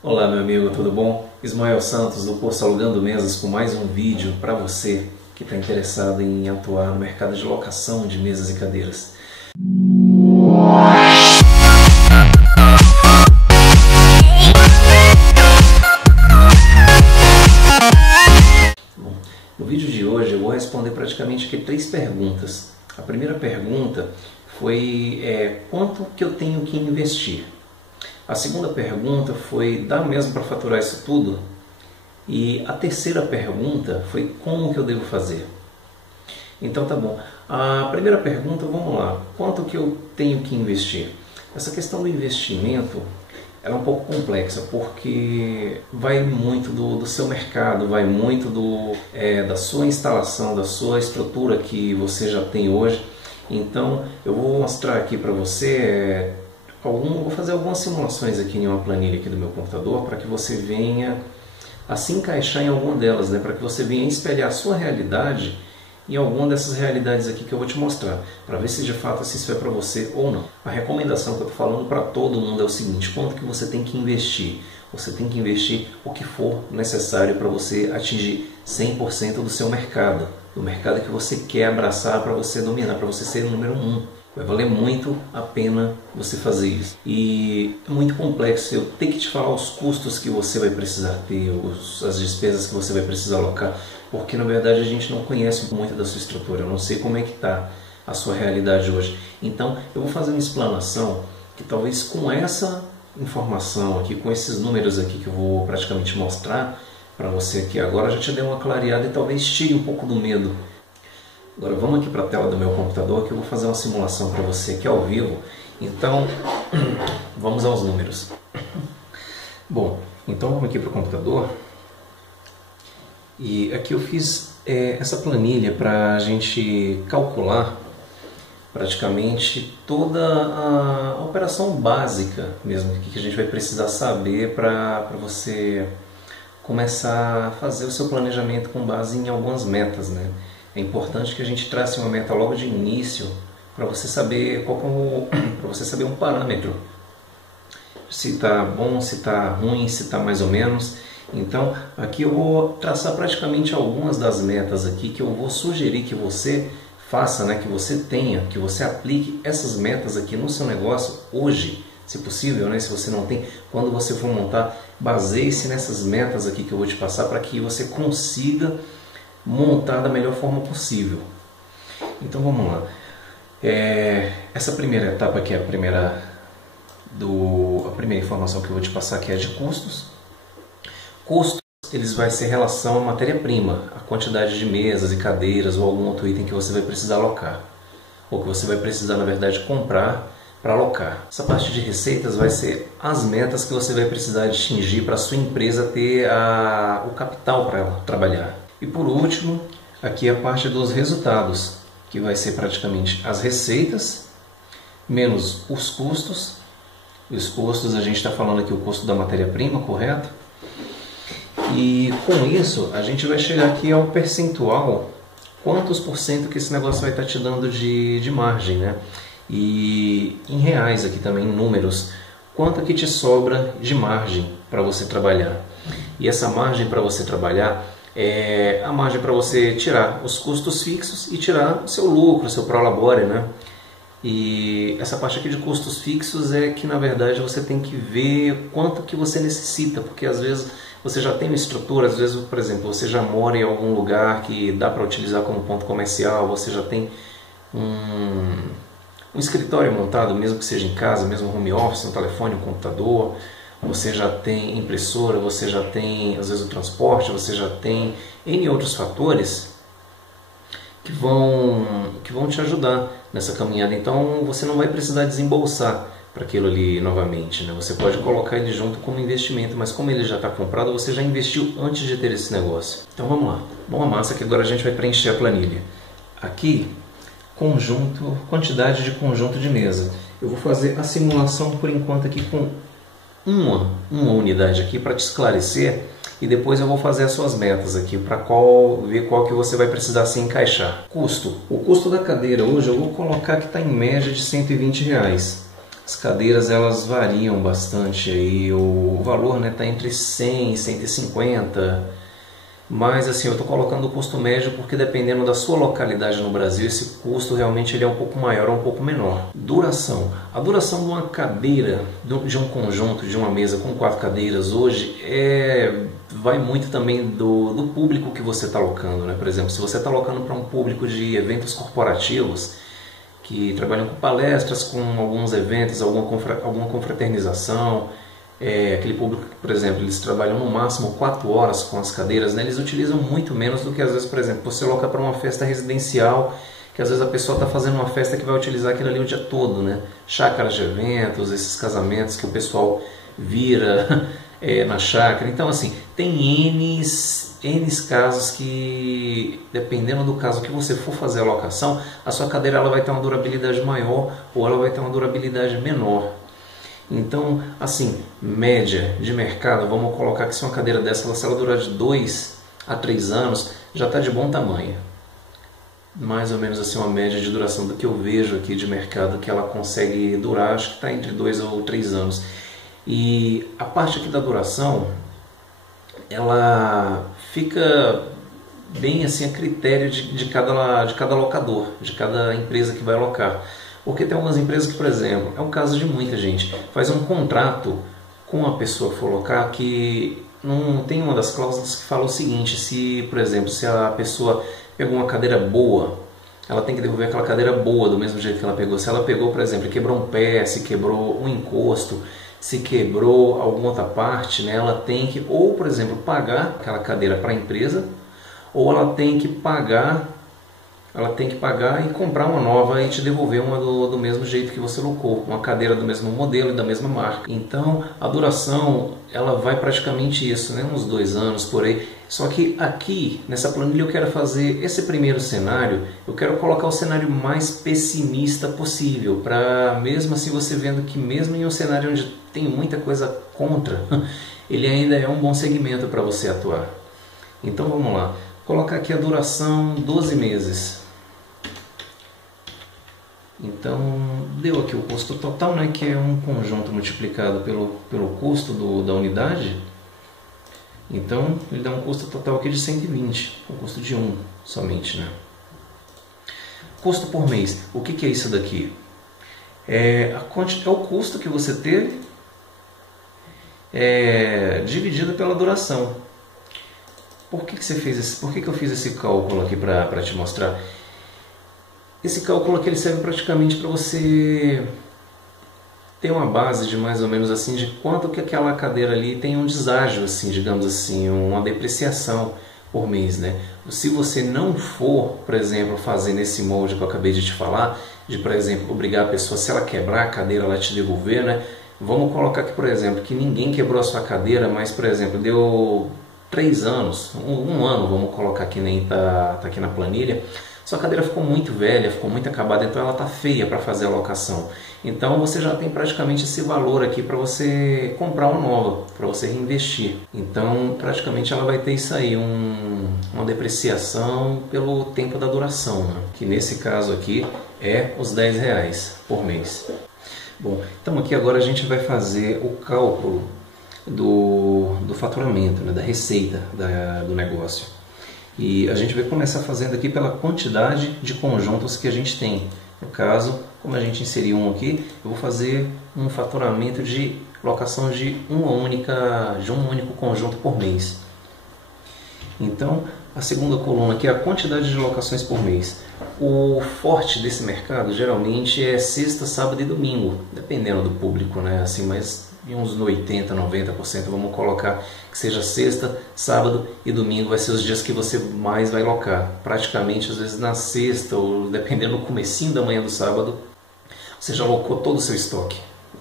Olá meu amigo, tudo bom? Ismael Santos do curso Alugando Mesas com mais um vídeo para você que está interessado em atuar no mercado de locação de mesas e cadeiras. Bom, no vídeo de hoje eu vou responder praticamente aqui 3 perguntas. A primeira pergunta foi quanto que eu tenho que investir? A segunda pergunta foi, dá mesmo para faturar isso tudo? E a terceira pergunta foi, como que eu devo fazer? Então tá bom. A primeira pergunta, vamos lá. Quanto que eu tenho que investir? Essa questão do investimento, ela é um pouco complexa, porque vai muito do seu mercado, vai muito da sua instalação, da sua estrutura que você já tem hoje. Então eu vou mostrar aqui para você... vou fazer algumas simulações aqui em uma planilha aqui do meu computador para que você venha a se encaixar em alguma delas, né? Para que você venha espelhar a sua realidade em alguma dessas realidades aqui que eu vou te mostrar, para ver se de fato isso é para você ou não. A recomendação que eu estou falando para todo mundo é o seguinte: quanto que você tem que investir? Você tem que investir o que for necessário para você atingir 100% do seu mercado, do mercado que você quer abraçar, para você dominar, para você ser o número 1. Vai valer muito a pena você fazer isso. E é muito complexo. Eu tenho que te falar os custos que você vai precisar ter, as despesas que você vai precisar alocar, porque na verdade a gente não conhece muito da sua estrutura. Eu não sei como é que está a sua realidade hoje. Então eu vou fazer uma explanação que talvez com essa informação aqui, com esses números aqui que eu vou praticamente mostrar para você aqui agora, já te dê uma clareada e talvez tire um pouco do medo. Agora vamos aqui para a tela do meu computador que eu vou fazer uma simulação para você aqui ao vivo. Então, vamos aos números. Bom, então vamos aqui para o computador. E aqui eu fiz essa planilha para a gente calcular praticamente toda a operação básica mesmo, que a gente vai precisar saber para você começar a fazer o seu planejamento com base em algumas metas, né? É importante que a gente trace uma meta logo de início para você saber para você saber um parâmetro, se está bom, se está ruim, se está mais ou menos. Então aqui eu vou traçar praticamente algumas das metas aqui que eu vou sugerir que você faça, né, que você tenha, que você aplique essas metas aqui no seu negócio hoje, se possível, né? Se você não tem, quando você for montar, baseie-se nessas metas aqui que eu vou te passar para que você consiga montar da melhor forma possível. Então vamos lá. Essa primeira etapa aqui é a primeira informação que eu vou te passar, que é de custos. Custos, eles vai ser relação à matéria-prima, a quantidade de mesas e cadeiras ou algum outro item que você vai precisar alocar, ou que você vai precisar, na verdade, comprar para alocar. Essa parte de receitas vai ser as metas que você vai precisar atingir para a sua empresa ter o capital para ela trabalhar. E por último, aqui a parte dos resultados, que vai ser praticamente as receitas menos os custos. E os custos, a gente está falando aqui o custo da matéria-prima, correto? E com isso, a gente vai chegar aqui ao percentual, quantos por cento que esse negócio vai estar te dando de margem, né? E em reais aqui também, em números, quanto que te sobra de margem para você trabalhar. E essa margem para você trabalhar é a margem para você tirar os custos fixos e tirar o seu lucro, o seu prolabore, né? E essa parte aqui de custos fixos é que, na verdade, você tem que ver quanto que você necessita, porque às vezes você já tem uma estrutura, às vezes, por exemplo, você já mora em algum lugar que dá para utilizar como ponto comercial, você já tem um escritório montado, mesmo que seja em casa, mesmo home office, um telefone, um computador, você já tem impressora, você já tem, às vezes, o transporte, você já tem N outros fatores que vão te ajudar nessa caminhada. Então você não vai precisar desembolsar para aquilo ali novamente, né? Você pode colocar ele junto como investimento, mas como ele já está comprado, você já investiu antes de ter esse negócio. Então vamos lá, mão à massa, que agora a gente vai preencher a planilha. Aqui, quantidade de conjunto de mesa. Eu vou fazer a simulação por enquanto aqui com uma unidade aqui para te esclarecer, e depois eu vou fazer as suas metas aqui para ver qual que você vai precisar se encaixar. Custo. O custo da cadeira hoje eu vou colocar que está em média de R$120. As cadeiras elas variam bastante aí, o valor está entre 100 e 150, mas assim, eu estou colocando o custo médio porque dependendo da sua localidade no Brasil, esse custo realmente ele é um pouco maior ou um pouco menor. Duração. A duração de uma cadeira, de um conjunto, de uma mesa com 4 cadeiras hoje, vai muito também do público que você está alocando, né? Por exemplo, se você está alocando para um público de eventos corporativos, que trabalham com palestras, com alguns eventos, alguma confraternização, aquele público que, por exemplo, eles trabalham no máximo 4 horas com as cadeiras, né? Eles utilizam muito menos do que às vezes, por exemplo, você aloca para uma festa residencial, que às vezes a pessoa está fazendo uma festa que vai utilizar aquilo ali o dia todo, né? Chácaras de eventos, esses casamentos que o pessoal vira na chácara. Então, assim, tem N casos que, dependendo do caso que você for fazer a locação, a sua cadeira ela vai ter uma durabilidade maior ou ela vai ter uma durabilidade menor. Então, assim, média de mercado, vamos colocar que se uma cadeira dessa, se ela durar de 2 a 3 anos, já está de bom tamanho. Mais ou menos assim uma média de duração do que eu vejo aqui de mercado, que ela consegue durar, acho que está entre 2 ou 3 anos. E a parte aqui da duração, ela fica bem assim a critério de cada locador, de cada empresa que vai alocar. Porque tem algumas empresas que, por exemplo, é um caso de muita gente, faz um contrato com a pessoa que for alocar que não tem uma das cláusulas que fala o seguinte: se, por exemplo, se a pessoa pegou uma cadeira boa, ela tem que devolver aquela cadeira boa do mesmo jeito que ela pegou. Se ela pegou, por exemplo, e quebrou um pé, se quebrou um encosto, se quebrou alguma outra parte, né, ela tem que, ou por exemplo, pagar aquela cadeira para a empresa, ou ela tem que pagar e comprar uma nova e te devolver uma do mesmo jeito que você locou, uma cadeira do mesmo modelo e da mesma marca. Então a duração ela vai praticamente isso, né, uns 2 anos por aí. Só que aqui nessa planilha eu quero fazer esse primeiro cenário, eu quero colocar o cenário mais pessimista possível, para mesmo assim você vendo que mesmo em um cenário onde tem muita coisa contra, ele ainda é um bom segmento para você atuar. Então vamos lá, colocar aqui a duração 12 meses. Então deu aqui o custo total, né, que é um conjunto multiplicado pelo custo da unidade. Então ele dá um custo total aqui de 120, o custo de 1 somente, né? Custo por mês, o que é isso daqui? É o custo que você teve dividido pela duração. Por que você fez esse? Por que eu fiz esse cálculo aqui para te mostrar? Esse cálculo aqui ele serve praticamente para você ter uma base de mais ou menos assim de quanto que aquela cadeira ali tem um deságio, assim, digamos assim, uma depreciação por mês, né? Se você não for, por exemplo, fazer nesse molde que eu acabei de te falar, de, por exemplo, obrigar a pessoa, se ela quebrar a cadeira, ela te devolver, né? Vamos colocar aqui, por exemplo, que ninguém quebrou a sua cadeira, mas, por exemplo, deu 3 anos, um ano, vamos colocar que nem tá aqui na planilha. Sua cadeira ficou muito velha, ficou muito acabada, então ela está feia para fazer a locação. Então você já tem praticamente esse valor aqui para você comprar uma nova, para você reinvestir. Então praticamente ela vai ter isso aí, uma depreciação pelo tempo da duração, né? Que nesse caso aqui é os R$10 por mês. Bom, então aqui agora a gente vai fazer o cálculo do faturamento, né, da receita do negócio. E a gente vai começar fazendo aqui pela quantidade de conjuntos que a gente tem. No caso, como a gente inseriu um aqui, eu vou fazer um faturamento de locação de um único conjunto por mês. Então, a segunda coluna aqui é a quantidade de locações por mês. O forte desse mercado geralmente é sexta, sábado e domingo, dependendo do público, né? Assim, mas em uns 80%, 90%, vamos colocar que seja sexta, sábado e domingo, vai ser os dias que você mais vai locar. Praticamente, às vezes na sexta, ou dependendo do comecinho da manhã do sábado, você já locou todo o seu estoque.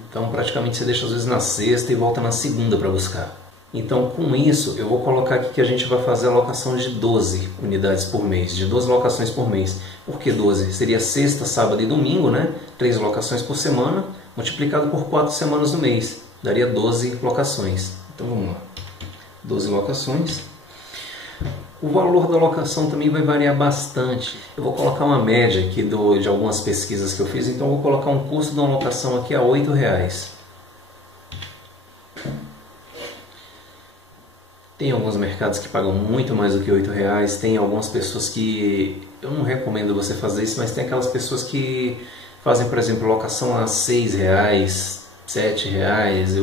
Então praticamente você deixa às vezes na sexta e volta na segunda para buscar. Então com isso eu vou colocar aqui que a gente vai fazer a locação de 12 unidades por mês, de 12 locações por mês. Por que 12? Seria sexta, sábado e domingo, né? 3 locações por semana, multiplicado por 4 semanas no mês. Daria 12 locações. Então vamos lá. 12 locações. O valor da locação também vai variar bastante. Eu vou colocar uma média aqui de algumas pesquisas que eu fiz, então eu vou colocar um custo de uma locação aqui a R$8. Tem alguns mercados que pagam muito mais do que R$8, tem algumas pessoas que... Eu não recomendo você fazer isso, mas tem aquelas pessoas que fazem, por exemplo, locação a R$6, R$7.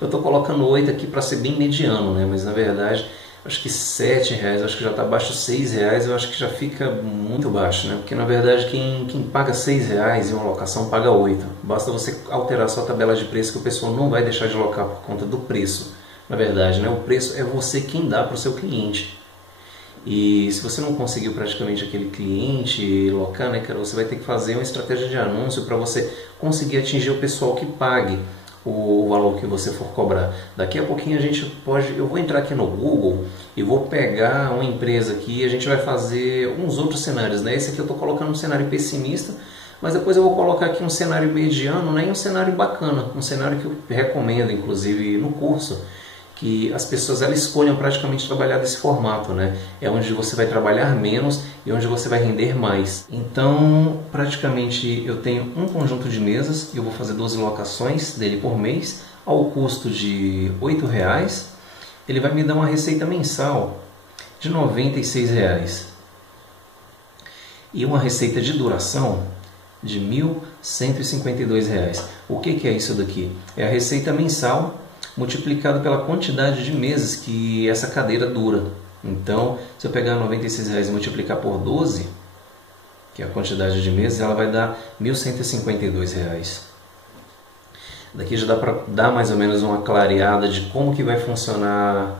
Eu estou colocando 8 aqui para ser bem mediano, né? Mas na verdade, acho que R$7, acho que já está abaixo de R$6, eu acho que já fica muito baixo, né? Porque na verdade quem paga R$6 em uma locação paga 8. Basta você alterar a sua tabela de preço que o pessoal não vai deixar de locar por conta do preço. Na verdade, né? O preço é você quem dá para o seu cliente. E se você não conseguiu praticamente aquele cliente locar, né, cara, você vai ter que fazer uma estratégia de anúncio para você conseguir atingir o pessoal que pague o valor que você for cobrar. Daqui a pouquinho a gente pode... Eu vou entrar aqui no Google e vou pegar uma empresa aqui e a gente vai fazer uns outros cenários, né? Esse aqui eu estou colocando um cenário pessimista, mas depois eu vou colocar aqui um cenário mediano, né, e um cenário bacana, um cenário que eu recomendo, inclusive, no curso, que as pessoas elas escolham praticamente trabalhar desse formato, né? É onde você vai trabalhar menos e onde você vai render mais. Então, praticamente eu tenho um conjunto de mesas e eu vou fazer 12 locações dele por mês ao custo de R$8. Ele vai me dar uma receita mensal de R$96 e uma receita de duração de R$1.152. O que é isso daqui? É a receita mensal multiplicado pela quantidade de meses que essa cadeira dura. Então, se eu pegar R$96 e multiplicar por 12, que é a quantidade de meses, ela vai dar R$1.152. Daqui já dá para dar mais ou menos uma clareada de como que vai funcionar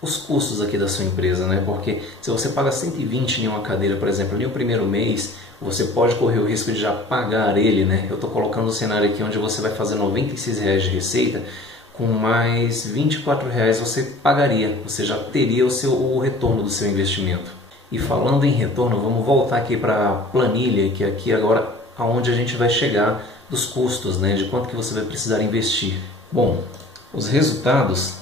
os custos aqui da sua empresa, né? Porque se você paga 120 em uma cadeira, por exemplo, no primeiro mês, você pode correr o risco de já pagar ele, né? Eu estou colocando um cenário aqui onde você vai fazer R$96 de receita, com mais R$24 você pagaria, você já teria o retorno do seu investimento. E falando em retorno, vamos voltar aqui para a planilha, que é aqui agora aonde a gente vai chegar dos custos, né, de quanto que você vai precisar investir. Bom, os resultados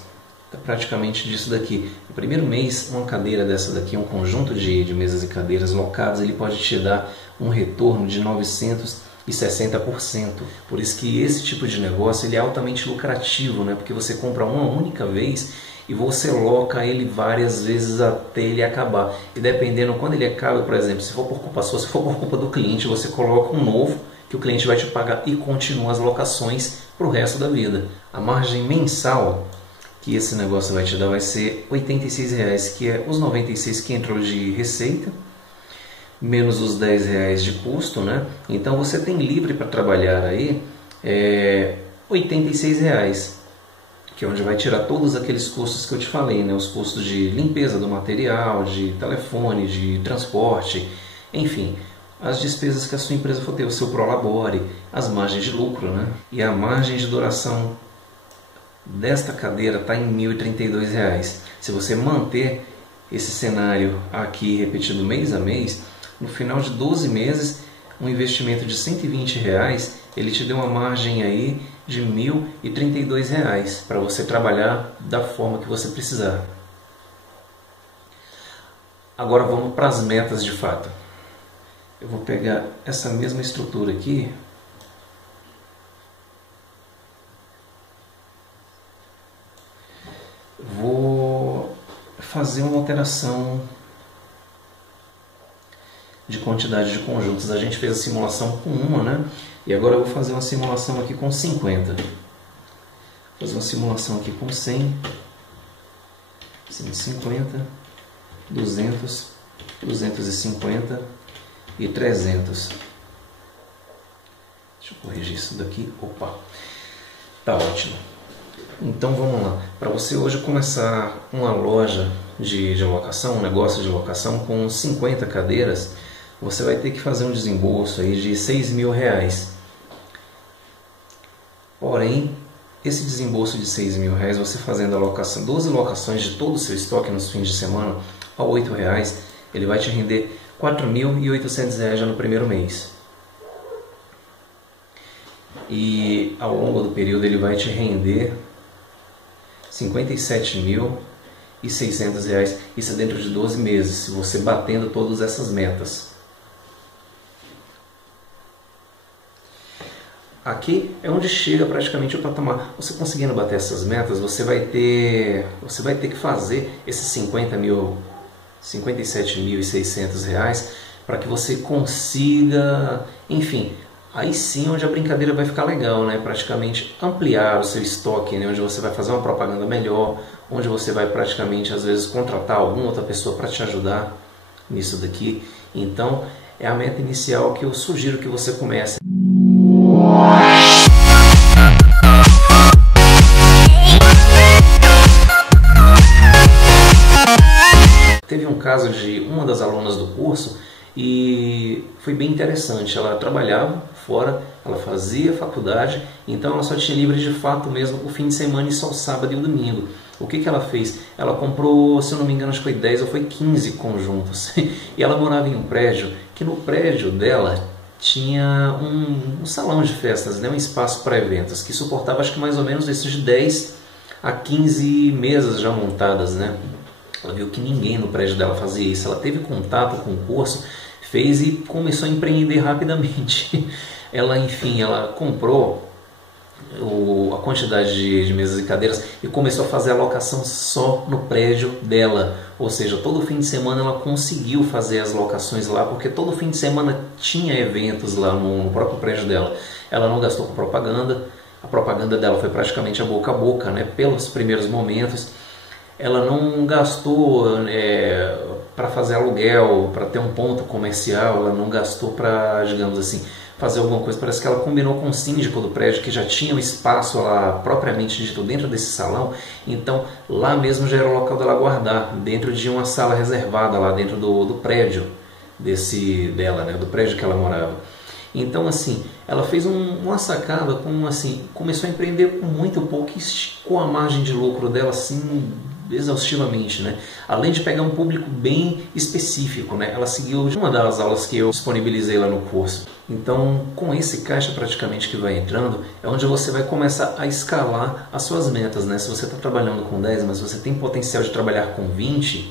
é praticamente disso daqui. No primeiro mês, uma cadeira dessa daqui, um conjunto de mesas e cadeiras locadas, ele pode te dar um retorno de 960%. Por isso que esse tipo de negócio ele é altamente lucrativo, né? Porque você compra uma única vez e você loca ele várias vezes até ele acabar. E dependendo quando ele acaba, por exemplo, se for por culpa sua, se for por culpa do cliente, você coloca um novo que o cliente vai te pagar e continua as locações para o resto da vida. A margem mensal que esse negócio vai te dar vai ser R$86, que é os 96 que entrou de receita, menos os R$10 de custo, né? Então você tem livre para trabalhar aí R$86, que é onde vai tirar todos aqueles custos que eu te falei, né? Os custos de limpeza do material, de telefone, de transporte, enfim, as despesas que a sua empresa for ter, o seu prolabore, as margens de lucro, né? E a margem de duração desta cadeira está em R$1.032. Se você manter esse cenário aqui repetido mês a mês, no final de 12 meses, um investimento de R$120, ele te deu uma margem aí de R$1.032 para você trabalhar da forma que você precisar. Agora vamos para as metas de fato. Eu vou pegar essa mesma estrutura aqui, vou fazer uma alteração de quantidade de conjuntos. A gente fez a simulação com uma, né? E agora eu vou fazer uma simulação aqui com 50. Vou fazer uma simulação aqui com 100, 150, 200, 250 e 300. Deixa eu corrigir isso daqui. Opa! Tá ótimo. Então vamos lá. Para você hoje começar uma loja de locação, um negócio de locação com 50 cadeiras, você vai ter que fazer um desembolso aí de R$6.000. Porém, esse desembolso de R$6.000, você fazendo a locação, 12 locações de todo o seu estoque nos fins de semana a R$8, ele vai te render R$4.800 já no primeiro mês. E ao longo do período ele vai te render R$57.600 R$ 1.600, isso é dentro de 12 meses, se você batendo todas essas metas. Aqui é onde chega praticamente o patamar. Você conseguindo bater essas metas, você vai ter que fazer esses R$ 57.600 para que você consiga, enfim, aí sim onde a brincadeira vai ficar legal, né? Praticamente ampliar o seu estoque, né? Onde você vai fazer uma propaganda melhor, onde você vai praticamente às vezes contratar alguma outra pessoa para te ajudar nisso daqui. Então é a meta inicial que eu sugiro que você comece. Teve um caso de uma das alunas do curso e foi bem interessante. Ela trabalhava fora, ela fazia faculdade, então ela só tinha livre de fato mesmo o fim de semana e só o sábado e o domingo. O que ela fez? Ela comprou, se eu não me engano, acho que foi 10 ou foi 15 conjuntos. E ela morava em um prédio, que no prédio dela tinha um salão de festas, né? Um espaço para eventos, que suportava acho que mais ou menos esses de 10 a 15 mesas já montadas, né? Ela viu que ninguém no prédio dela fazia isso. Ela teve contato com o curso, fez e começou a empreender rapidamente. Ela, enfim, ela comprou a quantidade de mesas e cadeiras e começou a fazer a locação só no prédio dela. Ou seja, todo fim de semana ela conseguiu fazer as locações lá, porque todo fim de semana tinha eventos lá no próprio prédio dela. Ela não gastou com propaganda. A propaganda dela foi praticamente a boca, né, pelos primeiros momentos. Ela não gastou para fazer aluguel, para ter um ponto comercial, ela não gastou para, digamos assim, fazer alguma coisa. Parece que ela combinou com o síndico do prédio, que já tinha um espaço lá propriamente dito dentro desse salão, então lá mesmo já era o local dela guardar, dentro de uma sala reservada lá dentro do prédio dela, né, do prédio que ela morava. Então, assim, ela fez uma sacada, começou a empreender com muito pouco e esticou a margem de lucro dela, assim, exaustivamente, né? Além de pegar um público bem específico, né? Ela seguiu uma das aulas que eu disponibilizei lá no curso. Então, com esse caixa praticamente que vai entrando, é onde você vai começar a escalar as suas metas, né? Se você está trabalhando com 10, mas você tem potencial de trabalhar com 20,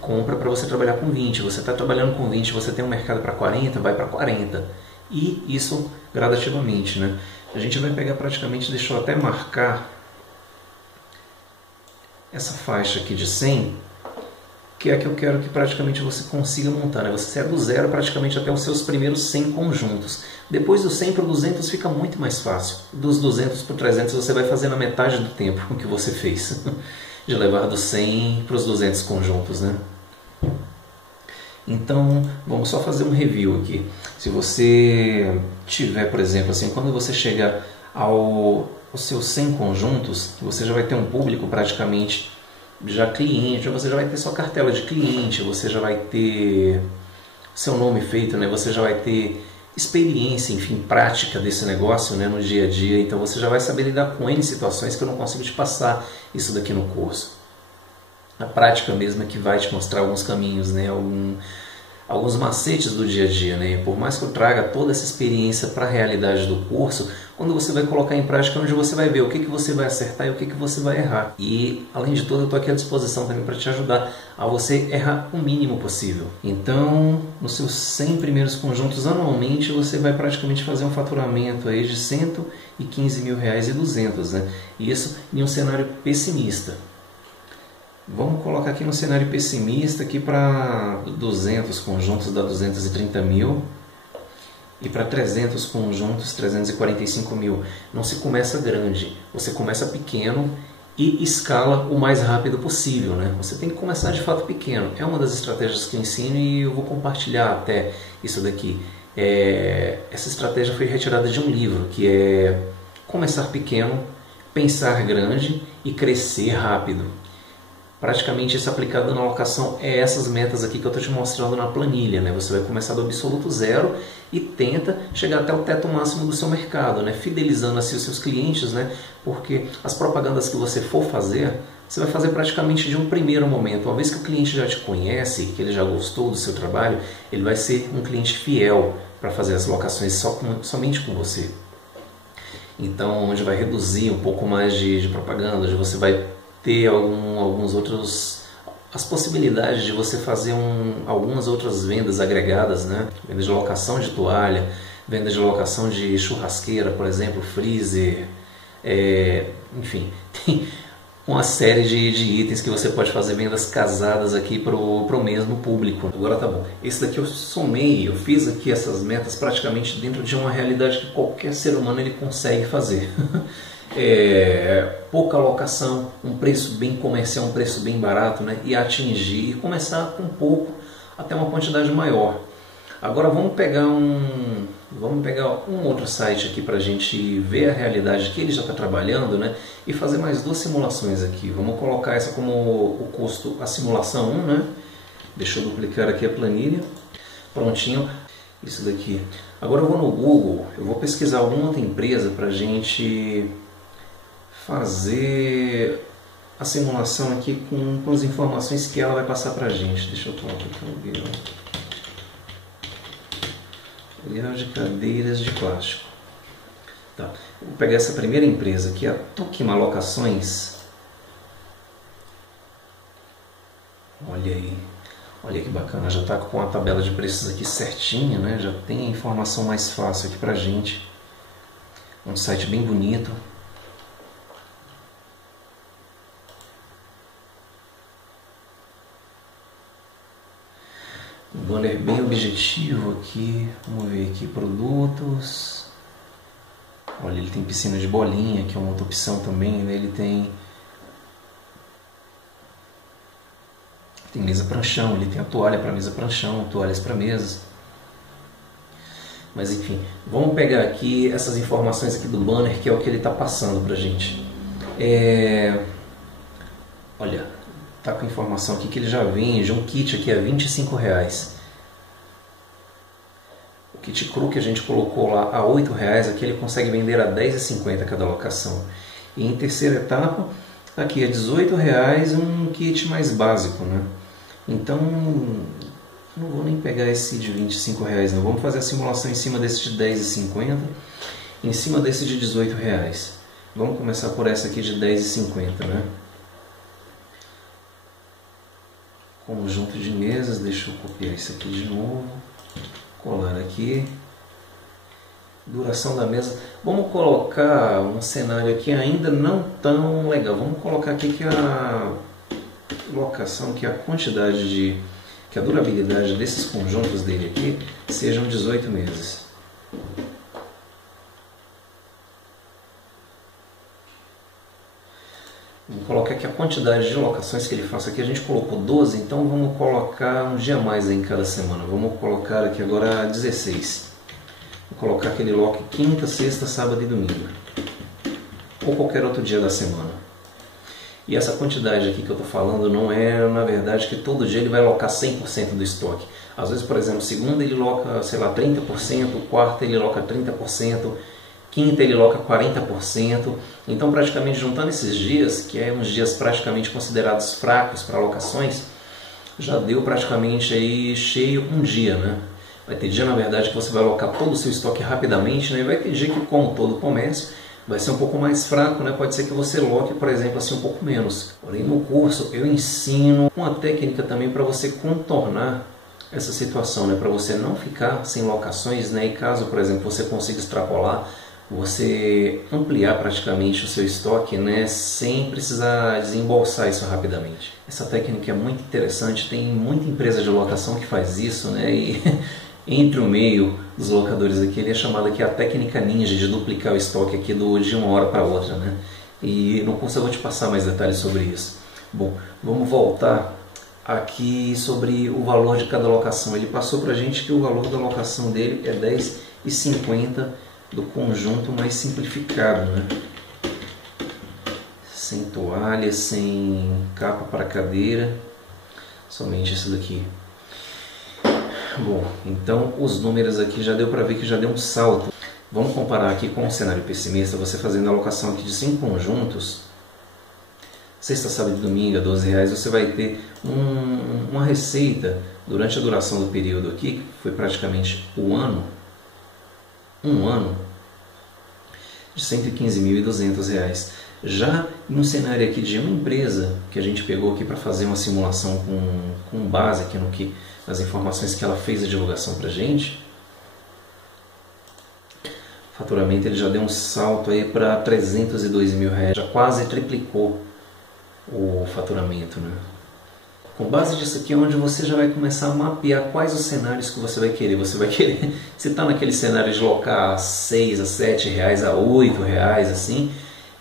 compra para você trabalhar com 20. Você está trabalhando com 20, você tem um mercado para 40, vai para 40. E isso gradativamente, né? A gente vai pegar praticamente, deixa eu até marcar essa faixa aqui de 100, que é a que eu quero que praticamente você consiga montar, né? Você é do zero praticamente até os seus primeiros 100 conjuntos. Depois do 100 para o 200 fica muito mais fácil. Dos 200 para o 300 você vai fazer na metade do tempo que você fez. De levar dos 100 para os 200 conjuntos, né? Então, vamos só fazer um review aqui. Se você tiver, por exemplo, assim, quando você chegar os seus 100 conjuntos, você já vai ter um público praticamente já cliente, você já vai ter sua cartela de cliente, você já vai ter seu nome feito, né? Você já vai ter experiência, enfim, prática desse negócio, né, no dia a dia. Então você já vai saber lidar com N situações que eu não consigo te passar isso daqui no curso. A prática mesmo é que vai te mostrar alguns caminhos, né, alguns macetes do dia a dia, né? Por mais que eu traga toda essa experiência para a realidade do curso, quando você vai colocar em prática, é onde você vai ver o que você vai acertar e o que você vai errar. E, além de tudo, eu estou aqui à disposição também para te ajudar a você errar o mínimo possível. Então, nos seus 100 primeiros conjuntos, anualmente, você vai praticamente fazer um faturamento aí de R$115.200, né? E isso em um cenário pessimista. Vamos colocar aqui no cenário pessimista aqui para 200 conjuntos dá 230 mil e para 300 conjuntos 345 mil. Não se começa grande, você começa pequeno e escala o mais rápido possível, né? Você tem que começar de fato pequeno. É uma das estratégias que eu ensino e eu vou compartilhar até isso daqui. Essa estratégia foi retirada de um livro que é Começar Pequeno, Pensar Grande e Crescer Rápido. Praticamente isso aplicado na alocação é essas metas aqui que eu estou te mostrando na planilha, né? Você vai começar do absoluto zero e tenta chegar até o teto máximo do seu mercado, né? Fidelizando assim os seus clientes, né? Porque as propagandas que você for fazer, você vai fazer praticamente de um primeiro momento. Uma vez que o cliente já te conhece, que ele já gostou do seu trabalho, ele vai ser um cliente fiel para fazer as locações somente com você. Então, onde vai reduzir um pouco mais de propaganda, onde você vai ter alguns outros as possibilidades de você fazer algumas outras vendas agregadas, né? Venda de locação de toalha, venda de locação de churrasqueira, por exemplo, freezer, enfim, tem uma série de itens que você pode fazer vendas casadas aqui para o mesmo público. Agora tá bom, esse daqui eu fiz aqui essas metas praticamente dentro de uma realidade que qualquer ser humano ele consegue fazer. Pouca locação, um preço bem comercial, um preço bem barato, né? E atingir, e começar com pouco até uma quantidade maior. Agora vamos pegar um outro site aqui para a gente ver a realidade que ele já está trabalhando, né? E fazer mais 2 simulações aqui. Vamos colocar essa como o custo, a simulação 1, né? Deixa eu duplicar aqui a planilha. Prontinho. Isso daqui. Agora eu vou no Google, eu vou pesquisar alguma outra empresa para a gente fazer a simulação aqui com as informações que ela vai passar para a gente. Deixa eu colocar aqui aluguel de cadeiras de plástico. Tá. Vou pegar essa primeira empresa aqui, a Tukima Locações. Olha aí. Olha que bacana, já está com a tabela de preços aqui certinha, né? Já tem a informação mais fácil aqui pra gente. Um site bem bonito. Um banner bem objetivo aqui. Vamos ver aqui, produtos. Olha, ele tem piscina de bolinha, que é uma outra opção também, né? Ele tem mesa pranchão, ele tem a toalha para mesa pranchão, toalhas para mesas. Mas enfim, vamos pegar aqui essas informações aqui do banner, que é o que ele está passando para a gente. Olha, tá com informação aqui que ele já vende um kit aqui a R$25. O kit cru que a gente colocou lá a R$8, aqui ele consegue vender a R$10,50 cada locação. E em terceira etapa, aqui é R$18 um kit mais básico, né? Então, não vou nem pegar esse de R$25 não. Vamos fazer a simulação em cima desse de R$10,50, em cima desse de R$18. Vamos começar por essa aqui de R$10,50, né? Conjunto de mesas, deixa eu copiar isso aqui de novo, colar aqui. Duração da mesa, vamos colocar um cenário aqui ainda não tão legal. Vamos colocar aqui que a locação, que a quantidade que a durabilidade desses conjuntos dele aqui sejam 18 meses. Vamos colocar aqui a quantidade de locações que ele faça aqui. A gente colocou 12, então vamos colocar um dia a mais em cada semana. Vamos colocar aqui agora 16. Vou colocar aquele lock quinta, sexta, sábado e domingo. Ou qualquer outro dia da semana. E essa quantidade aqui que eu estou falando não é, na verdade, que todo dia ele vai locar 100% do estoque. Às vezes, por exemplo, segunda ele loca, sei lá, 30%, quarta ele loca 30%, quinta ele loca 40%. Então, praticamente juntando esses dias, que é uns dias praticamente considerados fracos para locações, já deu praticamente aí cheio um dia, né? Vai ter dia, na verdade, que você vai alocar todo o seu estoque rapidamente, né? E vai ter dia que, como todo comércio, vai ser um pouco mais fraco, né? Pode ser que você loque, por exemplo, assim um pouco menos. Porém, no curso eu ensino uma técnica também para você contornar essa situação, né? Para você não ficar sem locações, né? E caso, por exemplo, você consiga extrapolar, você ampliar praticamente o seu estoque, né? Sem precisar desembolsar isso rapidamente. Essa técnica é muito interessante, tem muita empresa de locação que faz isso, né? E entre o meio dos locadores aqui, ele é chamado aqui a técnica ninja de duplicar o estoque aqui de uma hora para outra, né? E no curso eu vou te passar mais detalhes sobre isso. Bom, vamos voltar aqui sobre o valor de cada locação. Ele passou para a gente que o valor da locação dele é R$10,50 do conjunto mais simplificado, né? Sem toalha, sem capa para cadeira, somente isso daqui. Bom, então os números aqui já deu para ver que já deu um salto. Vamos comparar aqui com o cenário pessimista, você fazendo a alocação aqui de 5 conjuntos, sexta, sábado e domingo a R$12, você vai ter uma receita durante a duração do período aqui, que foi praticamente um ano, de R$115.200. Já em um cenário aqui de uma empresa que a gente pegou aqui para fazer uma simulação com base aqui nas informações que ela fez a divulgação para a gente, o faturamento ele já deu um salto aí para 302 mil reais, já quase triplicou o faturamento, né? Com base disso aqui é onde você já vai começar a mapear quais os cenários que você vai querer. Você vai querer, você está naquele cenário de locar a 6, a 7 reais, a 8 reais, assim.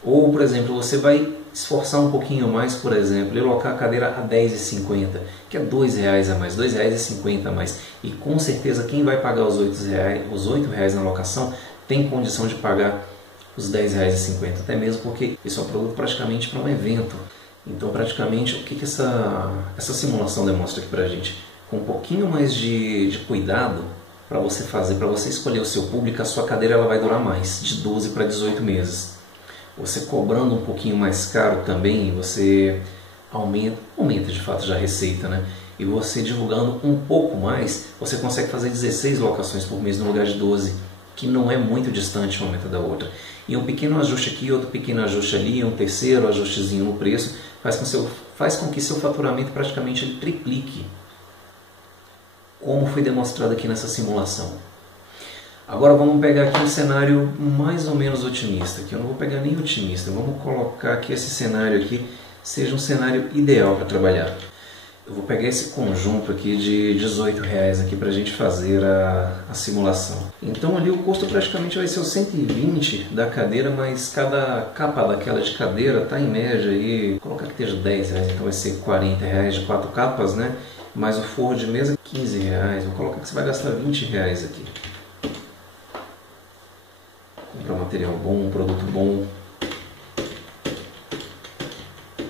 Ou, por exemplo, você vai esforçar um pouquinho mais, por exemplo, e locar a cadeira a 10,50, que é 2 reais a mais, 2 reais e 50 a mais. E com certeza quem vai pagar os 8 reais na locação tem condição de pagar os 10 reais e 50, até mesmo porque isso é um produto praticamente para um evento. Então, praticamente, o que essa simulação demonstra aqui para a gente? Com um pouquinho mais de cuidado para você fazer, para você escolher o seu público, a sua cadeira ela vai durar mais, de 12 para 18 meses. Você cobrando um pouquinho mais caro também, você aumenta de fato já a receita, né? E você divulgando um pouco mais, você consegue fazer 16 locações por mês no lugar de 12, que não é muito distante uma meta da outra. E um pequeno ajuste aqui, outro pequeno ajuste ali, um terceiro ajustezinho no preço, faz com que seu faturamento praticamente ele triplique, como foi demonstrado aqui nessa simulação. Agora vamos pegar aqui um cenário mais ou menos otimista, que eu não vou pegar nem otimista, vamos colocar que esse cenário aqui seja um cenário ideal para trabalhar. Eu vou pegar esse conjunto aqui de 18 reais aqui para a gente fazer a simulação. Então ali o custo praticamente vai ser o 120 da cadeira, mas cada capa daquela de cadeira está em média aí, vou colocar que esteja 10 reais, então vai ser 40 reais de 4 capas, né? Mais o forro de mesa 15 reais, vou colocar que você vai gastar 20 reais aqui. Comprar um material bom, um produto bom.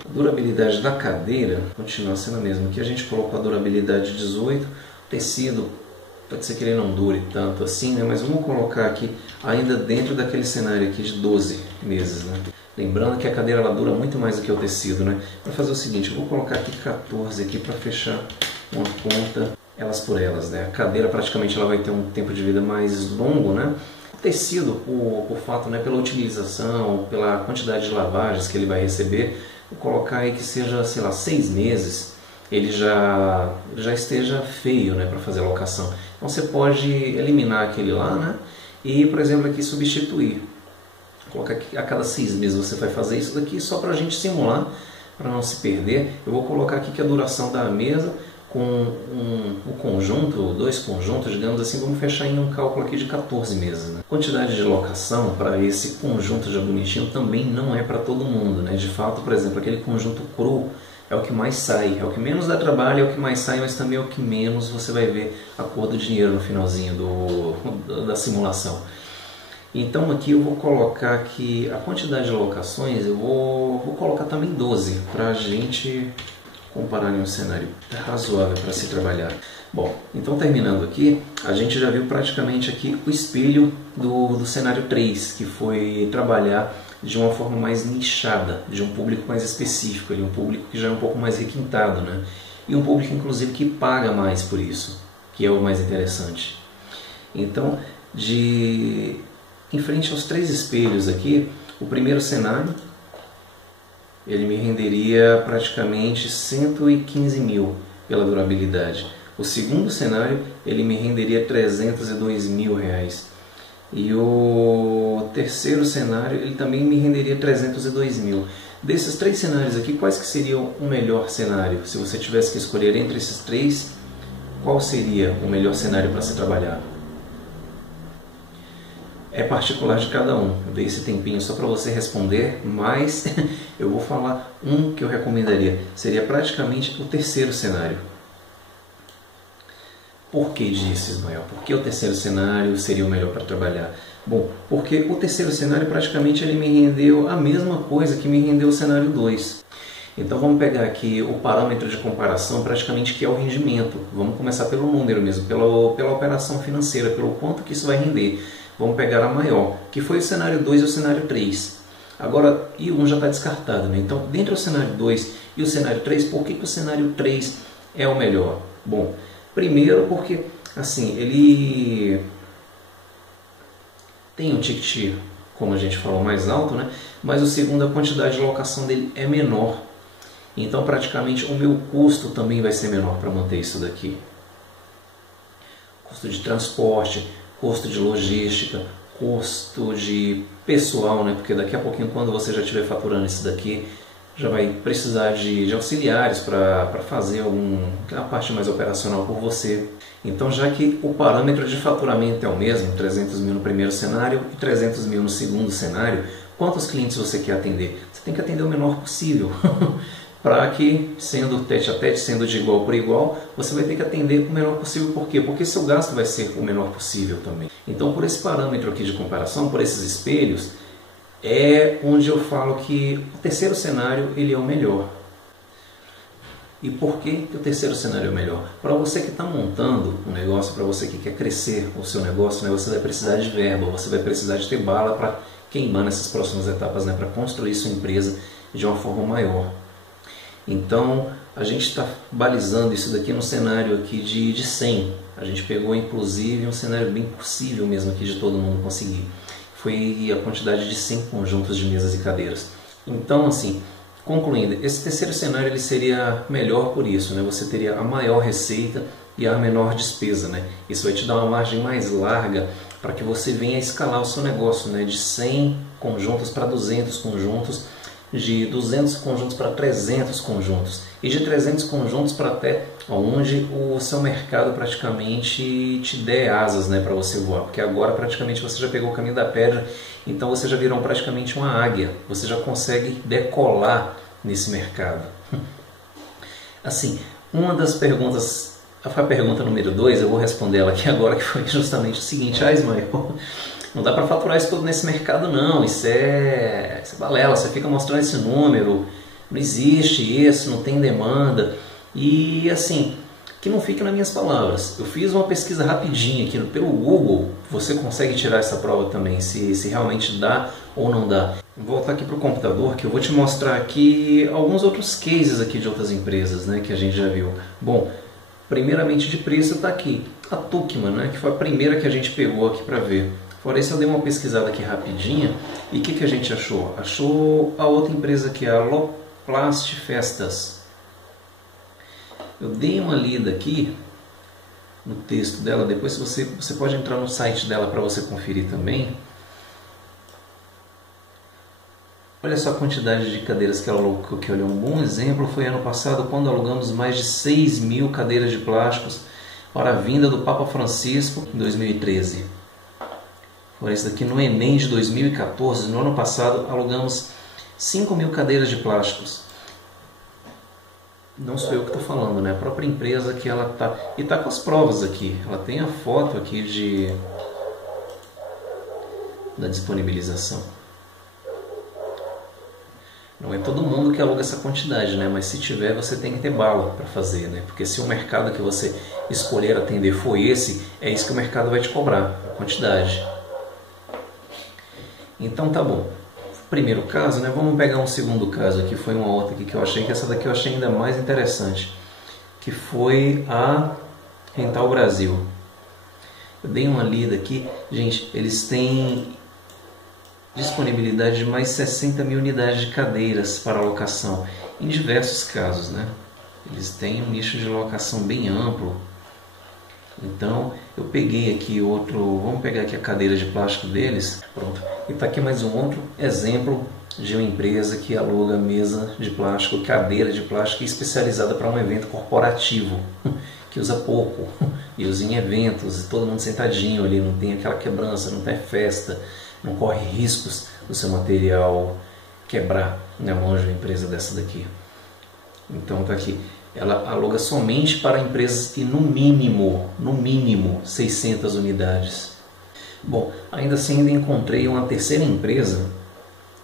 Durabilidade da cadeira continua sendo a mesma. Aqui a gente colocou a durabilidade de 18, o tecido pode ser que ele não dure tanto assim, né? Mas vamos colocar aqui ainda dentro daquele cenário aqui de 12 meses, né? Lembrando que a cadeira ela dura muito mais do que o tecido, né? Para fazer o seguinte, eu vou colocar aqui 14 aqui para fechar uma conta elas por elas, né? A cadeira praticamente ela vai ter um tempo de vida mais longo, né? O tecido, por fato, né, pela utilização, pela quantidade de lavagens que ele vai receber, vou colocar aí que seja, sei lá, 6 meses, ele já esteja feio, né, para fazer a locação. Então você pode eliminar aquele lá, né, e, por exemplo, aqui substituir. Vou colocar que a cada 6 meses você vai fazer isso daqui só para a gente simular, para não se perder. Eu vou colocar aqui que a duração da mesa com um conjunto, 2 conjuntos, digamos assim, vamos fechar em um cálculo aqui de 14 meses. Né? Quantidade de locação para esse conjunto já bonitinho também não é para todo mundo. Né? De fato, por exemplo, aquele conjunto cru é o que mais sai, é o que menos dá trabalho, é o que mais sai, mas também é o que menos você vai ver a cor do dinheiro no finalzinho da simulação. Então aqui eu vou colocar que a quantidade de locações, eu vou colocar também 12, para a gente comparar em um cenário razoável para se trabalhar. Bom, então terminando aqui, a gente já viu praticamente aqui o espelho do cenário 3, que foi trabalhar de uma forma mais nichada, de um público mais específico, um público que já é um pouco mais requintado, né? E um público inclusive que paga mais por isso, que é o mais interessante. Então, em frente aos 3 espelhos aqui, o primeiro cenário ele me renderia praticamente 115 mil pela durabilidade. O segundo cenário ele me renderia 302 mil reais. E o terceiro cenário ele também me renderia 302 mil. Desses 3 cenários aqui, quais que seriam o melhor cenário? Se você tivesse que escolher entre esses 3, qual seria o melhor cenário para se trabalhar? É particular de cada um. Eu dei esse tempinho só para você responder, mas eu vou falar um que eu recomendaria. Seria praticamente o terceiro cenário. Por que disso, Ismael? Por que o terceiro cenário seria o melhor para trabalhar? Bom, porque o terceiro cenário praticamente ele me rendeu a mesma coisa que me rendeu o cenário 2. Então vamos pegar aqui o parâmetro de comparação praticamente que é o rendimento. Vamos começar pelo número mesmo, pela operação financeira, pelo quanto que isso vai render. Vamos pegar a maior, que foi o cenário 2 e o cenário 3. Agora, e um já está descartado, né? Então, dentre o cenário 2 e o cenário 3, por que o cenário 3 é o melhor? Bom, primeiro porque, assim, ele tem um ticket como a gente falou, mais alto, né? Mas o segundo, a quantidade de locação dele é menor. Então praticamente o meu custo também vai ser menor para manter isso daqui. Custo de transporte, custo de logística, custo de pessoal, né? Porque daqui a pouquinho, quando você já estiver faturando isso daqui, já vai precisar de auxiliares para fazer aquela parte mais operacional por você. Então, já que o parâmetro de faturamento é o mesmo, 300 mil no primeiro cenário e 300 mil no segundo cenário, quantos clientes você quer atender? Você tem que atender o menor possível. Para que, sendo tete a tete, sendo de igual por igual, você vai ter que atender o menor possível. Por quê? Porque seu gasto vai ser o menor possível também. Então, por esse parâmetro aqui de comparação, por esses espelhos, é onde eu falo que o terceiro cenário ele é o melhor. E por que o terceiro cenário é o melhor? Para você que está montando um negócio, para você que quer crescer o seu negócio, né, você vai precisar de verba, você vai precisar de ter bala para queimar nessas próximas etapas, né, para construir sua empresa de uma forma maior. Então, a gente está balizando isso daqui no cenário aqui de 100. A gente pegou, inclusive, um cenário bem possível mesmo aqui de todo mundo conseguir. Foi a quantidade de 100 conjuntos de mesas e cadeiras. Então, assim, concluindo, esse terceiro cenário ele seria melhor por isso, né? Você teria a maior receita e a menor despesa, né? Isso vai te dar uma margem mais larga para que você venha escalar o seu negócio, né? De 100 conjuntos para 200 conjuntos, de 200 conjuntos para 300 conjuntos e de 300 conjuntos para até onde o seu mercado praticamente te der asas, né, para você voar, porque agora praticamente você já pegou o caminho da pedra, então você já virou praticamente uma águia, você já consegue decolar nesse mercado. Assim, uma das perguntas, a pergunta número 2, eu vou responder ela aqui agora, que foi justamente o seguinte: Ismael, não dá para faturar isso tudo nesse mercado não, isso é balela, você fica mostrando esse número, não existe isso, não tem demanda. E assim, que não fique nas minhas palavras, eu fiz uma pesquisa rapidinha aqui pelo Google, você consegue tirar essa prova também, se realmente dá ou não dá. Vou voltar aqui para o computador que eu vou te mostrar aqui alguns outros cases aqui de outras empresas, né, que a gente já viu. Bom, primeiramente de preço está aqui, a Tuckman, né, que foi a primeira que a gente pegou aqui para ver. Fora isso, eu dei uma pesquisada aqui rapidinha e o que a gente achou? Achou a outra empresa aqui, a Loplast Festas. Eu dei uma lida aqui no texto dela, depois você pode entrar no site dela para você conferir também. Olha só a quantidade de cadeiras que ela alugou, que olha, um bom exemplo foi ano passado, quando alugamos mais de 6 mil cadeiras de plásticos para a vinda do Papa Francisco em 2013. Por isso daqui no Enem de 2014, no ano passado, alugamos 5 mil cadeiras de plásticos. Não sou eu que estou falando, né? A própria empresa que ela está... E está com as provas aqui. Ela tem a foto aqui da disponibilização. Não é todo mundo que aluga essa quantidade, né? Mas se tiver, você tem que ter bala para fazer, né? Porque se o mercado que você escolher atender for esse, é isso que o mercado vai te cobrar, a quantidade. Então tá bom. Primeiro caso, né? Vamos pegar um segundo caso aqui, foi uma outra aqui que eu achei, que essa daqui eu achei ainda mais interessante, que foi a Rental Brasil. Eu dei uma lida aqui, gente, eles têm disponibilidade de mais 60 mil unidades de cadeiras para locação, em diversos casos, né? Eles têm um nicho de locação bem amplo. Então eu peguei aqui outro, vamos pegar aqui a cadeira de plástico deles, pronto. E está aqui mais um outro exemplo de uma empresa que aluga mesa de plástico, cadeira de plástico especializada para um evento corporativo, que usa pouco, e usa em eventos, e todo mundo sentadinho ali, não tem aquela quebrança, não tem festa, não corre riscos do seu material quebrar na mão de uma empresa dessa daqui. Então está aqui. Ela aluga somente para empresas e no mínimo 600 unidades. Bom, ainda assim ainda encontrei uma terceira empresa,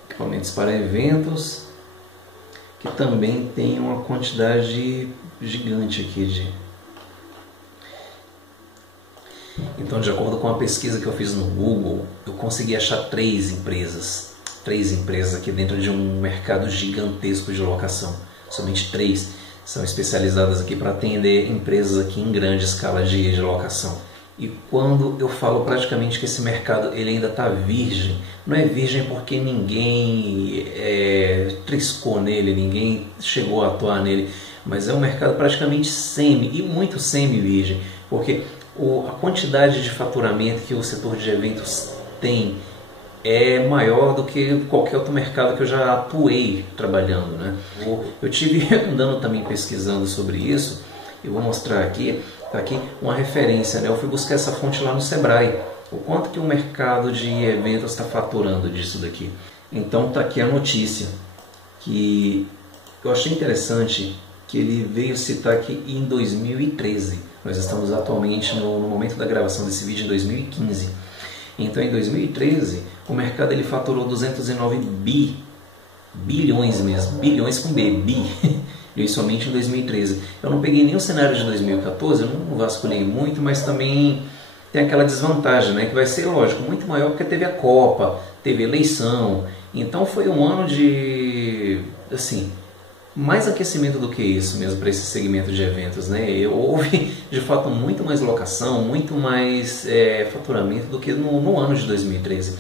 equipamentos para eventos, que também tem uma quantidade gigante aqui Então, de acordo com a pesquisa que eu fiz no Google, eu consegui achar três empresas aqui dentro de um mercado gigantesco de locação. Somente 3 são especializadas aqui para atender empresas aqui em grande escala de locação. E quando eu falo praticamente que esse mercado ele ainda está virgem, não é virgem porque ninguém triscou nele, ninguém chegou a atuar nele, mas é um mercado praticamente semi e muito semi-virgem, porque a quantidade de faturamento que o setor de eventos tem é maior do que qualquer outro mercado que eu já atuei trabalhando, né? Eu tive andando também pesquisando sobre isso. Eu vou mostrar aqui, tá aqui uma referência, né? Eu fui buscar essa fonte lá no Sebrae, o quanto que o mercado de eventos está faturando disso daqui. Então tá aqui a notícia, que eu achei interessante, que ele veio citar aqui em 2013. Nós estamos atualmente no momento da gravação desse vídeo em 2015. Então em 2013 o mercado ele faturou 209 bilhões mesmo, bilhões com B, e somente em 2013. Eu não peguei nem o cenário de 2014, eu não vasculhei muito, mas também tem aquela desvantagem, né, que vai ser, lógico, muito maior porque teve a Copa, teve eleição. Então foi um ano de, assim, mais aquecimento do que isso mesmo para esse segmento de eventos, né? Houve de fato muito mais locação, muito mais faturamento do que no ano de 2013.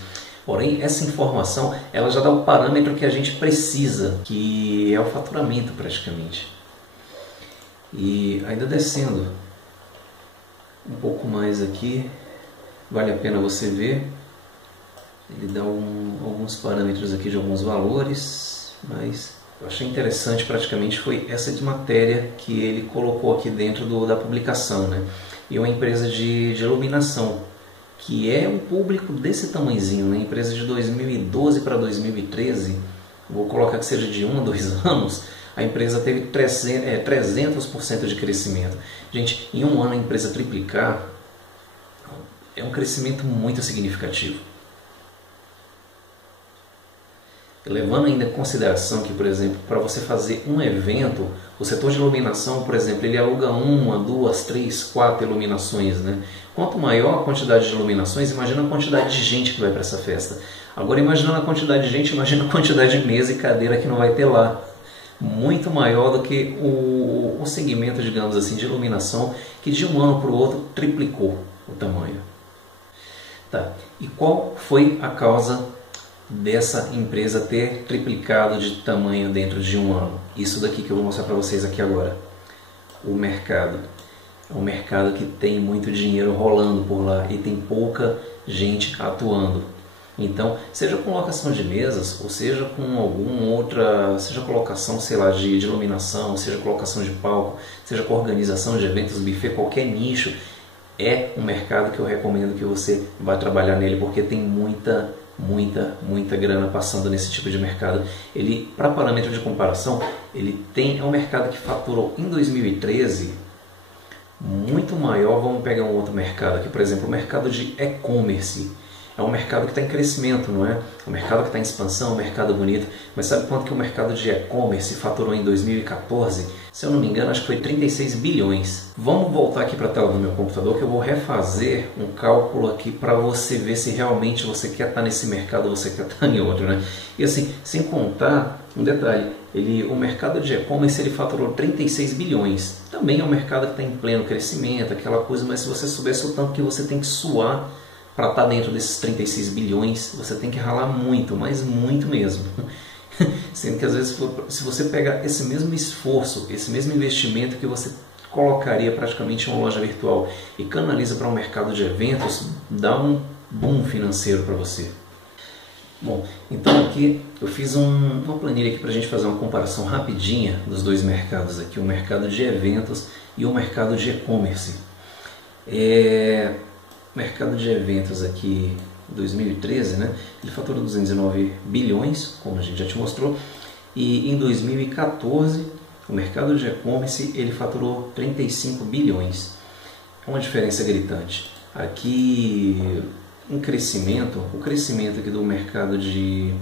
Porém, essa informação ela já dá o parâmetro que a gente precisa, que é o faturamento praticamente. E ainda descendo um pouco mais aqui, vale a pena você ver. Ele dá alguns parâmetros aqui de alguns valores, mas eu achei interessante praticamente foi essa de matéria que ele colocou aqui dentro da publicação, né? E uma empresa de iluminação, que é um público desse tamanhozinho, né? Empresa de 2012 para 2013, vou colocar que seja de 1 a 2 anos, a empresa teve 300% de crescimento. Gente, em um ano a empresa triplicar é um crescimento muito significativo. Levando ainda em consideração que, por exemplo, para você fazer um evento, o setor de iluminação, por exemplo, ele aluga 1, 2, 3, 4 iluminações, né? Quanto maior a quantidade de iluminações, imagina a quantidade de gente que vai para essa festa. Agora, imaginando a quantidade de gente, imagina a quantidade de mesa e cadeira que não vai ter lá. Muito maior do que o segmento, digamos assim, de iluminação, que de um ano para o outro triplicou o tamanho. Tá. E qual foi a causa dessa empresa ter triplicado de tamanho dentro de um ano? Isso daqui que eu vou mostrar para vocês aqui agora. O mercado. É um mercado que tem muito dinheiro rolando por lá e tem pouca gente atuando. Então, seja com locação de mesas, ou seja com alguma outra, seja colocação, sei lá, de iluminação, seja colocação de palco, seja com organização de eventos, buffet, qualquer nicho, é um mercado que eu recomendo que você vá trabalhar nele, porque tem muita grana passando nesse tipo de mercado. Ele, para parâmetro de comparação, é um mercado que faturou em 2013 muito maior. Vamos pegar um outro mercado aqui, por exemplo, o mercado de e-commerce. É um mercado que está em crescimento, não é? É um mercado que está em expansão, um mercado bonito. Mas sabe quanto que o mercado de e-commerce faturou em 2014? Se eu não me engano, acho que foi 36 bilhões. Vamos voltar aqui para a tela do meu computador que eu vou refazer um cálculo aqui para você ver se realmente você quer estar nesse mercado ou você quer estar em outro, né? E assim, sem contar um detalhe, o mercado de e-commerce ele faturou 36 bilhões. Também é um mercado que está em pleno crescimento, aquela coisa, mas se você soubesse o tanto que você tem que suar para estar dentro desses 36 bilhões, você tem que ralar muito, mas muito mesmo. Sendo que às vezes, se você pegar esse mesmo esforço, esse mesmo investimento que você colocaria praticamente em uma loja virtual e canaliza para um mercado de eventos, dá um boom financeiro para você. Bom, então aqui eu fiz uma planilha aqui para a gente fazer uma comparação rapidinha dos dois mercados aqui, o mercado de eventos e o mercado de e-commerce. Mercado de eventos aqui 2013, né? Ele faturou 209 bilhões, como a gente já te mostrou, e em 2014 o mercado de e-commerce ele faturou 35 bilhões. É uma diferença gritante. Aqui o crescimento aqui do mercado de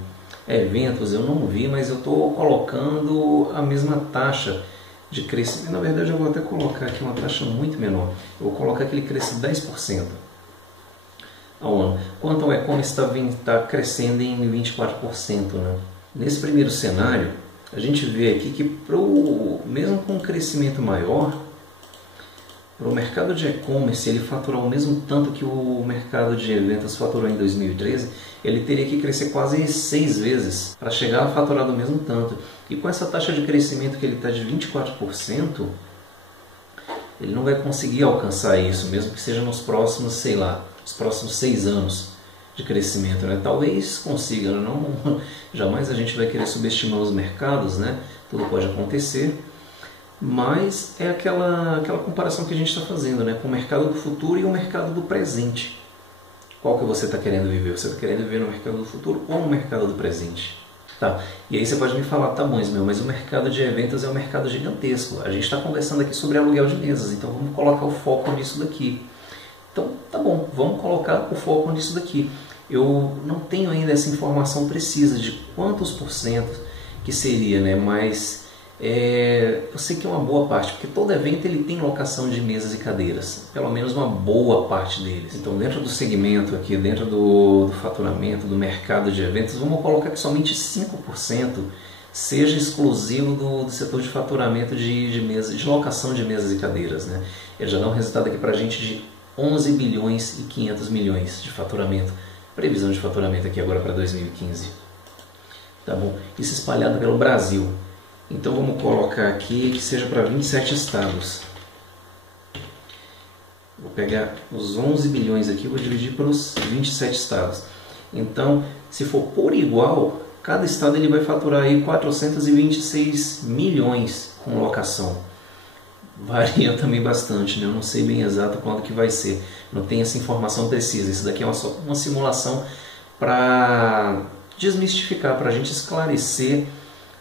eventos eu não vi, mas eu estou colocando a mesma taxa de crescimento. Na verdade eu vou até colocar aqui uma taxa muito menor. Eu vou colocar que ele cresce 10%. ao ano. Quanto ao e-commerce, está crescendo em 24%. Né? Nesse primeiro cenário, a gente vê aqui que mesmo com um crescimento maior, para o mercado de e-commerce ele faturar o mesmo tanto que o mercado de eventos faturou em 2013, ele teria que crescer quase 6 vezes para chegar a faturar do mesmo tanto. E com essa taxa de crescimento que ele está de 24%, ele não vai conseguir alcançar isso, mesmo que seja nos próximos, sei lá, os próximos 6 anos de crescimento, né? Talvez consiga, não, jamais a gente vai querer subestimar os mercados, né? Tudo pode acontecer. Mas é aquela comparação que a gente está fazendo, né, com o mercado do futuro e o mercado do presente. Qual que você está querendo viver? Você está querendo viver no mercado do futuro ou no mercado do presente? Tá. E aí você pode me falar, tá bom, Ismael, mas o mercado de eventos é um mercado gigantesco. A gente está conversando aqui sobre aluguel de mesas, então vamos colocar o foco nisso daqui. Então, tá bom, vamos colocar o foco nisso daqui. Eu não tenho ainda essa informação precisa de quantos por cento que seria, né, mas... eu sei que é uma boa parte, porque todo evento ele tem locação de mesas e cadeiras, pelo menos uma boa parte deles. Então, dentro do segmento aqui, dentro do faturamento, do mercado de eventos, vamos colocar que somente 5% seja exclusivo do setor de faturamento de locação de mesas e cadeiras, né? Ele já dá um resultado aqui para a gente de 11 bilhões e 500 milhões de faturamento, previsão de faturamento aqui agora para 2015. Tá bom? Isso espalhado pelo Brasil. Então vamos colocar aqui que seja para 27 estados. Vou pegar os 11 bilhões aqui e vou dividir para os 27 estados. Então, se for por igual, cada estado ele vai faturar aí 426 milhões com locação. Varia também bastante, né? Eu não sei bem exato quanto que vai ser. Não tem essa informação precisa. Isso daqui é só uma simulação para desmistificar, para a gente esclarecer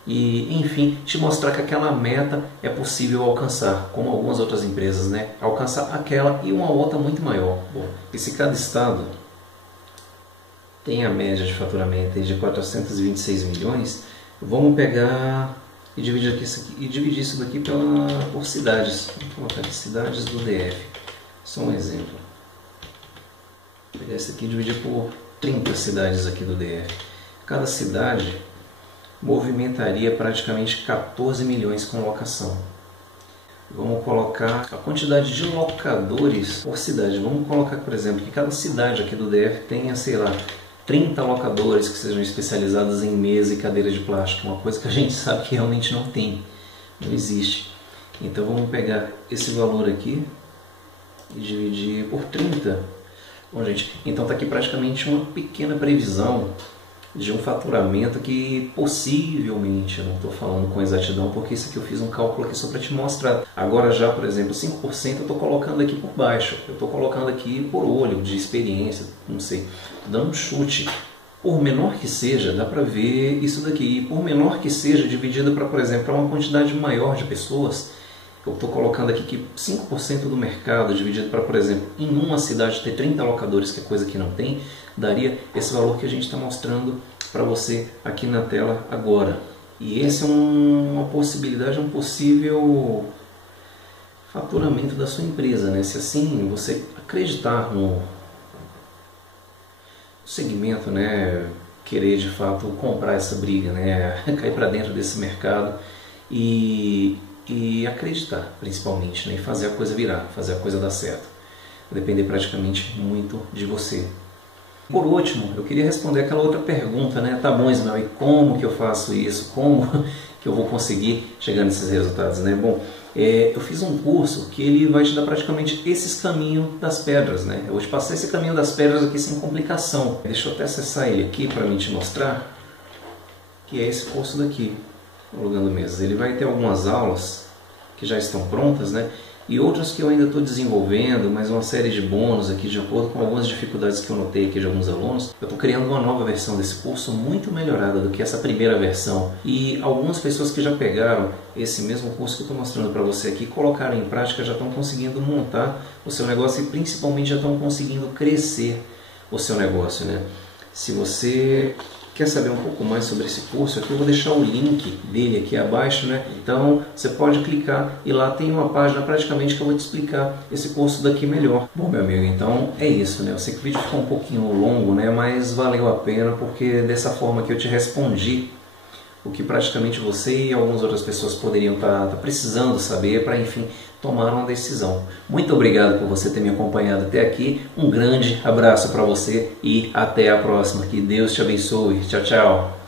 e, enfim, te mostrar que aquela meta é possível alcançar, como algumas outras empresas, né? Alcançar aquela e uma outra muito maior. Bom, e se cada estado tem a média de faturamento de 426 milhões, vamos pegar e dividir isso daqui por cidades. Vou colocar aqui cidades do DF. Só um exemplo. Vou pegar isso aqui e dividir por 30 cidades aqui do DF. Cada cidade movimentaria praticamente 14 milhões com locação. Vamos colocar a quantidade de locadores por cidade. Vamos colocar, por exemplo, que cada cidade aqui do DF tenha, sei lá, 30 locadores que sejam especializados em mesa e cadeira de plástico. Uma coisa que a gente sabe que realmente não tem, não existe. Então vamos pegar esse valor aqui e dividir por 30. Bom, gente, então está aqui praticamente uma pequena previsão de um faturamento que possivelmente, eu não estou falando com exatidão, porque isso aqui eu fiz um cálculo aqui só para te mostrar. Agora já, por exemplo, 5% eu estou colocando aqui por baixo, eu estou colocando aqui por olho, de experiência, não sei, estou dando um chute. Por menor que seja, dá para ver isso daqui, e por menor que seja, dividido para, por exemplo, uma quantidade maior de pessoas, eu estou colocando aqui que 5% do mercado dividido para, por exemplo, em uma cidade ter 30 locadores, que é coisa que não tem, daria esse valor que a gente está mostrando para você aqui na tela agora. E esse é uma possibilidade, um possível faturamento da sua empresa, né? Se assim você acreditar no segmento, né? Querer de fato comprar essa briga, né? Cair para dentro desse mercado e acreditar, principalmente, né? E fazer a coisa virar, fazer a coisa dar certo. Vai depender praticamente muito de você. Por último, eu queria responder aquela outra pergunta, né? Tá bom, Ismael, e como que eu faço isso? Como que eu vou conseguir chegar nesses resultados, né? Bom, eu fiz um curso que ele vai te dar praticamente esses caminhos das pedras, né? Eu vou te passar esse caminho das pedras aqui sem complicação. Deixa eu até acessar ele aqui para mim te mostrar, que é esse curso daqui, Alugando Mesas. Ele vai ter algumas aulas que já estão prontas, né? E outras que eu ainda estou desenvolvendo, mais uma série de bônus aqui, de acordo com algumas dificuldades que eu notei aqui de alguns alunos. Eu estou criando uma nova versão desse curso muito melhorada do que essa primeira versão. E algumas pessoas que já pegaram esse mesmo curso que eu estou mostrando para você aqui, colocaram em prática, já estão conseguindo montar o seu negócio e principalmente já estão conseguindo crescer o seu negócio, né? Se você quer saber um pouco mais sobre esse curso, aqui eu vou deixar o link dele aqui abaixo, né? Então você pode clicar e lá tem uma página praticamente que eu vou te explicar esse curso daqui melhor. Bom, meu amigo, então é isso, né? Eu sei que o vídeo ficou um pouquinho longo, né? Mas valeu a pena porque dessa forma que eu te respondi o que praticamente você e algumas outras pessoas poderiam estar precisando saber para, enfim, tomar uma decisão. Muito obrigado por você ter me acompanhado até aqui. Um grande abraço para você e até a próxima. Que Deus te abençoe. Tchau, tchau.